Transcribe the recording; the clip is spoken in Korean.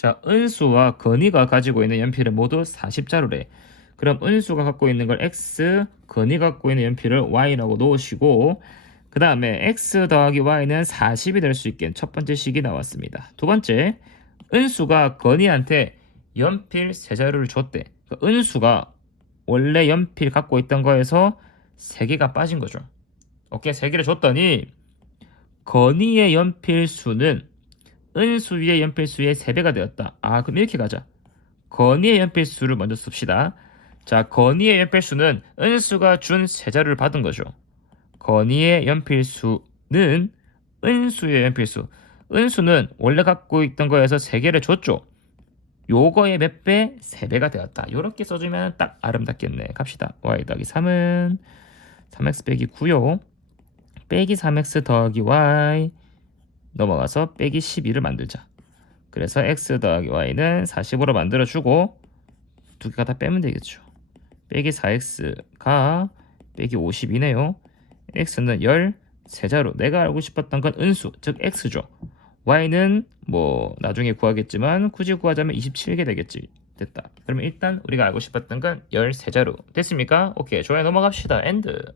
자, 은수와 건이가 가지고 있는 연필은 모두 40자루래. 그럼 은수가 갖고 있는 걸 x, 건이가 갖고 있는 연필을 y라고 놓으시고 그 다음에 x 더하기 y는 40이 될 수 있게 첫 번째 식이 나왔습니다. 두 번째, 은수가 건이한테 연필 세 자루를 줬대. 그 은수가 원래 연필 갖고 있던 거에서 세 개가 빠진 거죠. 오케이, 세 개를 줬더니 건이의 연필 수는 은수의 연필 수의 3배가 되었다. 아, 그럼 이렇게 가자. 건이의 연필 수를 먼저 씁시다. 자, 건이의 연필 수는 은수가 준 세 자루를 받은 거죠. 건이의 연필 수는 은수의 연필 수. 은수는 원래 갖고 있던 거에서 3개를 줬죠. 요거의 몇 배? 3배가 되었다. 요렇게 써주면 딱 아름답겠네. 갑시다. y 더하기 3은 3x 빼기 9요. 빼기 3x 더하기 y 넘어가서 빼기 12를 만들자. 그래서 x 더하기 y는 40으로 만들어주고 두 개가 다 빼면 되겠죠. 빼기 4x가 빼기 50이네요. x는 13자로 내가 알고 싶었던 건 은수, 즉 x죠. y는 뭐 나중에 구하겠지만 굳이 구하자면 27개 되겠지. 됐다. 그러면 일단 우리가 알고 싶었던 건 13자로 됐습니까? 오케이 좋아요 넘어갑시다. 엔드.